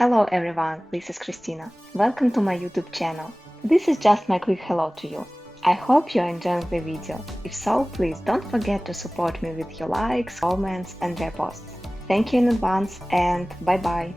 Hello everyone, this is Christina. Welcome to my YouTube channel. This is just my quick hello to you. I hope you're enjoying the video. If so, please don't forget to support me with your likes, comments and reposts. Thank you in advance and bye bye.